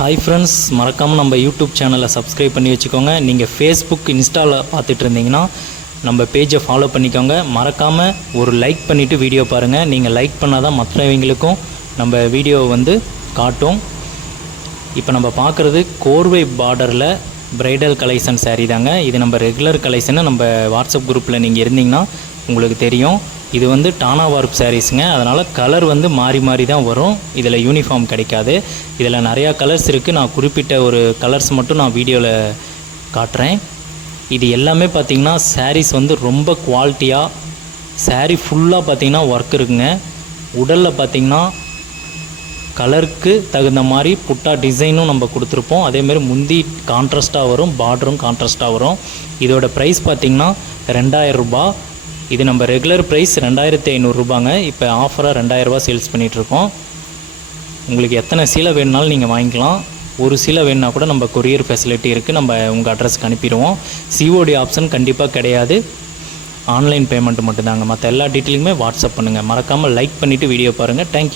Hi friends, மறக்காமல் நம்ம YouTube சேனலை சப்ஸ்கிரைப் பண்ணி வச்சுக்கோங்க. நீங்கள் ஃபேஸ்புக் இன்ஸ்டாவில் பார்த்துட்டு இருந்தீங்கன்னா நம்ம பேஜை ஃபாலோ பண்ணிக்கோங்க. மறக்காமல் ஒரு லைக் பண்ணிவிட்டு வீடியோ பாருங்கள். நீங்கள் லைக் பண்ணால் தான் மற்றவங்களுக்கும் நம்ம வீடியோவை வந்து காட்டும். இப்போ நம்ம பார்க்குறது கோர்வை பார்டரில் ப்ரைடல் கலெக்ஷன் சாரீ தாங்க. இது நம்ம ரெகுலர் கலெக்ஷனை நம்ம வாட்ஸ்அப் குரூப்பில் நீங்கள் இருந்தீங்கன்னா உங்களுக்கு தெரியும். இது வந்து டானா வார்ப் சாரீஸுங்க. அதனால் கலர் வந்து மாறி மாறி தான் வரும். இதில் யூனிஃபார்ம் கிடைக்காது. இதில் நிறையா கலர்ஸ் இருக்குது. நான் குறிப்பிட்ட ஒரு கலர்ஸ் மட்டும் நான் வீடியோவில் காட்டுறேன். இது எல்லாமே பார்த்திங்கன்னா சாரீஸ் வந்து ரொம்ப குவாலிட்டியாக, சாரீ ஃபுல்லாக பார்த்திங்கன்னா ஒர்க் இருக்குங்க. உடலில் பார்த்திங்கன்னா கலருக்கு தகுந்த மாதிரி புட்டா டிசைனும் நம்ம கொடுத்துருப்போம். அதேமாதிரி முந்தி கான்ட்ராஸ்ட்டாக வரும், பார்டரும் கான்ட்ராஸ்ட்டாக வரும். இதோட ப்ரைஸ் பார்த்திங்கன்னா 2000 ரூபா. இது நம்ம ரெகுலர் ப்ரைஸ் 2500 ரூபாங்க. இப்போ ஆஃபராக 2000 ரூபா சேல்ஸ் பண்ணிகிட்ருக்கோம். உங்களுக்கு எத்தனை சீலை வேணுனாலும் நீங்கள் வாங்கிக்கலாம். ஒரு சீலை வேணுன்னா கூட நம்ம கொரியர் ஃபெசிலிட்டி இருக்குது. நம்ம உங்கள் அட்ரஸ்க்கு அனுப்பிடுவோம். சிஓடி ஆப்ஷன் கண்டிப்பாக கிடையாது. ஆன்லைன் பேமெண்ட் மட்டும்தாங்க. மற்ற எல்லா டீட்டெயிலுமே வாட்ஸ்அப் பண்ணுங்கள். மறக்காமல் லைக் பண்ணிவிட்டு வீடியோ பாருங்கள். தேங்க்யூ.